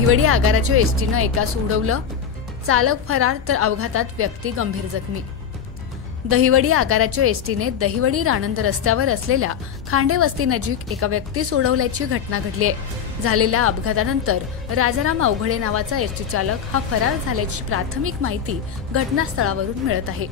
दहिवडी आगाराच्या एसटीनं एकास उडवलं, चालक फरार तर अपघातात व्यक्ती गंभीर जखमी। दहिवडी आगाराच्या एसटीने दहिवडी राणंद रस्त्यावर असलेल्या खांडे वस्ती नजीक एका व्यक्तीस उडवल्याची घटना घडली आहे। झालेल्या अपघातानंतर राजाराम अवघडे नावाचा एसटी चालक हा फरार झाल्याची प्राथमिक माहिती घटनास्थळावरून मिळत आहे।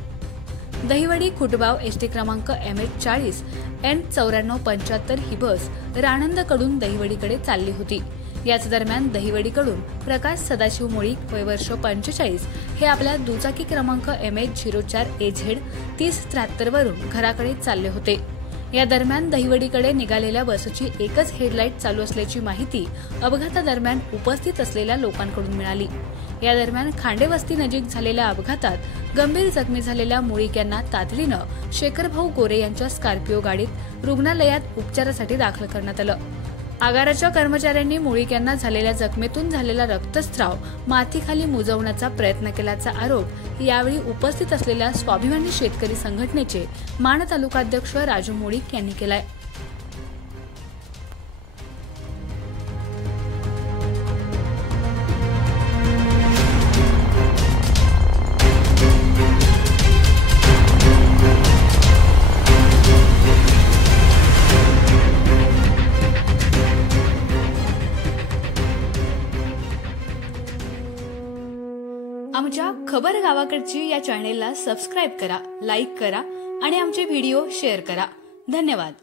दहिवडी खुटबाव एसटी क्रमांक MH40 N9475 ही बस राणंदकडून दहिवडीकडे चालली होती। याच दरम्यान दहिवडीकडून प्रकाश सदाशिव मुळीक वय वर्ष 45 हे आपल्या दुचाकी क्रमांक MH04 AZ 3073 वरून घराकडे चालले होते। या दरम्यान दहिवडीकडे निघालेल्या बसची एकच हेडलाईट चालू असल्याची माहिती अपघातादरम्यान उपस्थित असलेल्या लोकांकडून मिळाली। या दरम्यान खांडेवस्ती नजीक झालेल्या अपघातात गंभीर जखमी झालेल्या मुळीक यांना तातडीनं शेखरभाऊ गोरे यांच्या स्कॉर्पिओ गाडीत रुग्णालयात उपचारासाठी दाखल करण्यात आलं। आगाराच्या कर्मचाऱ्यांनी मुळीक यांना झालेल्या जखमेतून झालेला रक्तस्राव माथीखाली मुजवण्याचा प्रयत्न केल्याचा आरोप यावेळी उपस्थित असलेल्या स्वाभिमानी शेतकरी संघटनेचे माण तालुकाध्यक्ष राजू मुळीक यांनी केलाय। आमच्या खबर गावाकडची या चॅनेलला सबस्क्राइब करा, लाईक करा आणि आमचे व्हिडिओ शेअर करा। धन्यवाद।